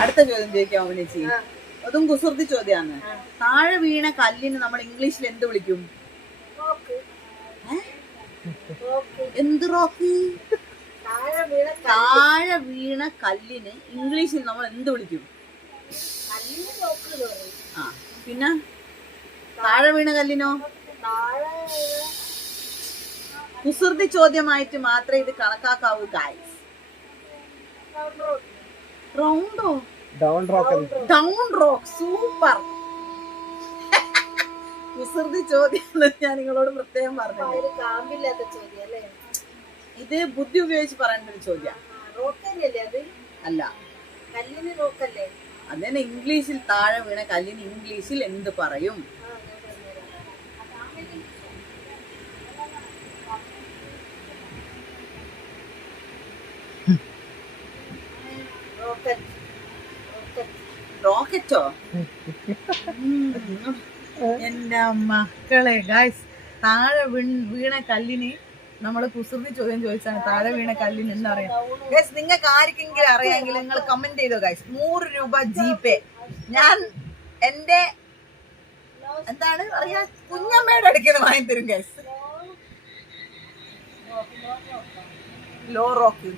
അടുത്ത ചോദ്യം ചോദിക്കാം ചേച്ചി. അതും കുസൃതി ചോദ്യമാണ്. താഴെ വീണ കല്ലിന് നമ്മൾ ഇംഗ്ലീഷിൽ എന്ത് വിളിക്കും? എന്ത് റോക്ക്? താഴെ വീണ കല്ലിന് ഇംഗ്ലീഷിൽ നമ്മൾ എന്ത് വിളിക്കും? ആ പിന്നെ താഴെ വീണ കല്ലിനോ? കുസൃതി ചോദ്യമായിട്ട് മാത്രമേ ഇത് കണക്കാക്കാവൂ ഗൈസ്. റൗണ്ടോ? Down rock. സൂപ്പർ. കുസൃതി ചോദ്യം ഞാൻ നിങ്ങളോട് പ്രത്യേകം പറഞ്ഞു. ഇത് ബുദ്ധി ഉപയോഗിച്ച് പറയേണ്ട ഒരു ചോദ്യം അല്ല. അതന്നെ ഇംഗ്ലീഷിൽ താഴെ വീണ കല്ലിന് ഇംഗ്ലീഷിൽ എന്ത് പറയും? റോക്കറ്റോ? എന്റെ മക്കളെ ഗൈസ്, താഴെ വീണ കല്ലിന് നമ്മള് കുസൃതി ചോദ്യം ചോദിച്ചാണ് താഴെ വീണ കല്ലിന് എന്താ പറയാ ഗൈസ്? നിങ്ങൾക്ക് ആർക്കെങ്കിലും അറിയാമെങ്കിൽ നിങ്ങൾ കമന്റ് ചെയ്തോ ഗൈസ്. 100 രൂപ GPay ഞാൻ എന്റെ എന്താണ് പറയാ കുഞ്ഞമ്മയുടെ അടുക്കുന്ന വാങ്ങി തരും ഗൈസ്. Law rock